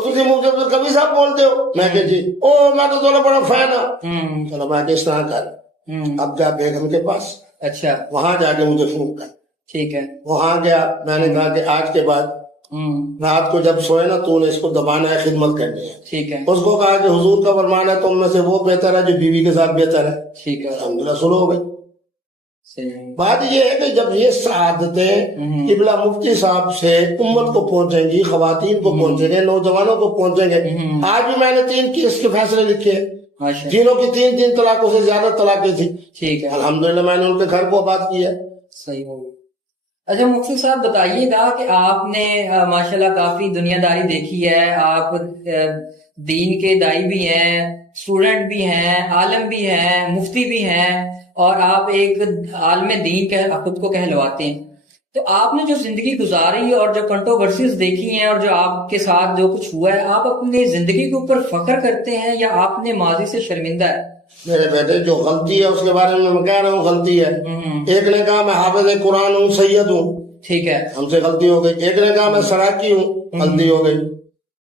تسی مجھے کبھی صاحب بولتے ہو؟ میں کہ جی، او میں تو تھوڑا بڑا فین ہوں. چلو میں کہ اس طرح کر، اب جا بیگم کے پاس، اچھا وہاں جا کے مجھے فون کر. ٹھیک ہے. وہاں گیا، میں نے کہا کہ آج کے بعد رات کو جب سوئے نا تو نے اس کو دبانا ہے، خدمت کرنی ہے. ٹھیک ہے. اس کو کہا کہ حضور کا فرمان ہے تم میں سے وہ بہتر ہے جو بیوی کے ساتھ بہتر ہے. ٹھیک ہے. الحمدللہ سلو ہو گئی. صحیح. بات یہ ہے کہ جب یہ سعادتیں قبلہ مفتی صاحب سے امت کو پہنچیں گی، خواتین کو پہنچیں گے، نوجوانوں کو پہنچیں گے. آج بھی میں نے 3 کیس کے فیصلے لکھے ہیں جنہوں کی 3 طلاقوں سے زیادہ طلاقیں تھی. ٹھیک ہے. الحمدللہ میں نے ان کے گھر کو آباد کیا. صحیح ہو. اچھا مفتی صاحب بتائیے گا کہ آپ نے ماشاءاللہ کافی دنیا داری دیکھی ہے، آپ دین کے دائی بھی ہیں، اسٹوڈنٹ بھی ہیں، عالم بھی ہیں، مفتی بھی ہیں، اور آپ ایک عالم دین خود کو کہلواتے ہیں. تو آپ نے جو زندگی گزاری اور جو کنٹروورسیز دیکھی ہیں اور جو آپ کے ساتھ جو کچھ ہوا ہے، آپ اپنی زندگی کے اوپر فخر کرتے ہیں یا آپ نے ماضی سے شرمندہ ہے؟ میرے بیٹے جو غلطی ہے اس کے بارے میں کہہ رہا ہوں غلطی ہے. ایک نے کہا میں حافظ قرآن ہوں، سید ہوں، ٹھیک ہے، ہم سے غلطی ہو گئی. ایک نے کہا میں سراکی ہوں، غلطی ہو گئی.